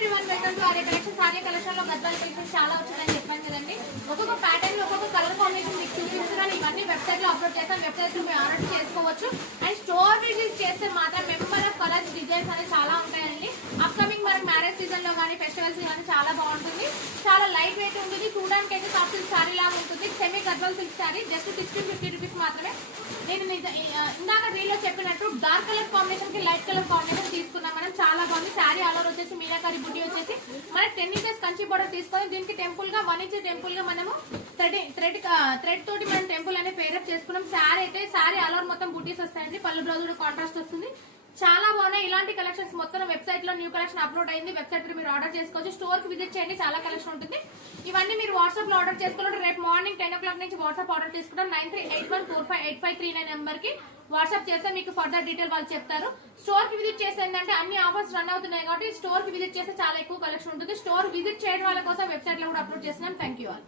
Collection లో Gadwal collection చాలా వచ్చిందని చెప్పాను కదండి. ఒక్కొక్క ప్యాటర్న్ లో ఒక్కొక్క కలర్ కాంబినేషన్ మీకు చూపిస్తున్నాను. ఇవన్నీ వెబ్సైట్ లో అప్లోడ్ చేస్తాను. వెబ్సైట్ లో మీరు ఆర్డర్ చేసుకోవచ్చు. అండ్ స్టోర్ విజిట్ చేస్తే మాత్రం మెంబర్ ఆఫ్ కలర్స్ డిజైన్స్ అనేవి చాలా ఉంటాయండి. అప్కమింగ్ మనకి మ్యారేజ్ సీజన్ లో కానీ ఫెస్టివల్స్ కానీ చాలా బాగుంటుంది. చాలా లైట్ వెయిట్ ఉంటుంది. చూడడానికి అయితే సాఫ్ట్ సిల్క్ శారీ లాగా ఉంటుంది. Semi Gadwal silk sari just 1650 rupees మాత్రమే. నేను ఇందాక రీల్ లో చెప్పినట్టు డార్క్ కలర్ కాంబినేషన్ కి లైట్ కలర్ కాంబినేషన్ తీసుకున్నాం మనం. చాలా బాగుంది. శారీ ఆల్ ఓవర్ వచ్చేసి మీనాకారి బుట్టి వచ్చేసి మన 10 ఇంచెస్ కంచి బోర్డర్ తీసుకొని దీనికి టెంపుల్ గా 1 ఇంచ్ టెంపుల్ గా మనము థ్రెడ్ తోటి మనం టెంపుల్ అనే పేరప్ చేసుకున్నాం. శారీ అయితే శారీ ఆల్ ఓవర్ మొత్తం బుటీస్ వస్తాయండి. పళ్ళు బ్లౌజ్ కూడా కాంట్రాస్ట్ వస్తుంది. చాలా బాగున్నాయి. ఇలాంటి కలెక్షన్స్ మొత్తం వెబ్సైట్ లో న్యూ కలెక్షన్ అప్లోడ్ అయింది. వెబ్సైట్ లో మీరు ఆర్డర్ చేసుకోవచ్చు. స్టోర్ కి విజిట్ చేయండి. చాలా కలెక్షన్ ఉంటుంది. ఇవన్నీ మీరు వాట్సాప్ లో ఆర్డర్ చేసుకోవాలంటే రేపు మార్నింగ్ 10 o'clock నుంచి వాట్సాప్ ఆర్డర్ చేసుకుంటాం. 9381458539 నెంబర్ కి వాట్సాప్ చేస్తే మీకు ఫర్దర్ డీటెయిల్ వాళ్ళు చెప్తారు. స్టోర్ కి విజిట్ చేస్తే ఏంటంటే అన్ని ఆఫర్స్ రన్ అవుతున్నాయి కాబట్టి స్టోర్ కి విజిట్ చేస్తే చాలా ఎక్కువ కలెక్షన్ ఉంటుంది. స్టోర్ విజిట్ చేయడం వాళ్ళ కోసం వెబ్సైట్ లో కూడా అప్లోడ్ చేస్తున్నాం. Thank you all.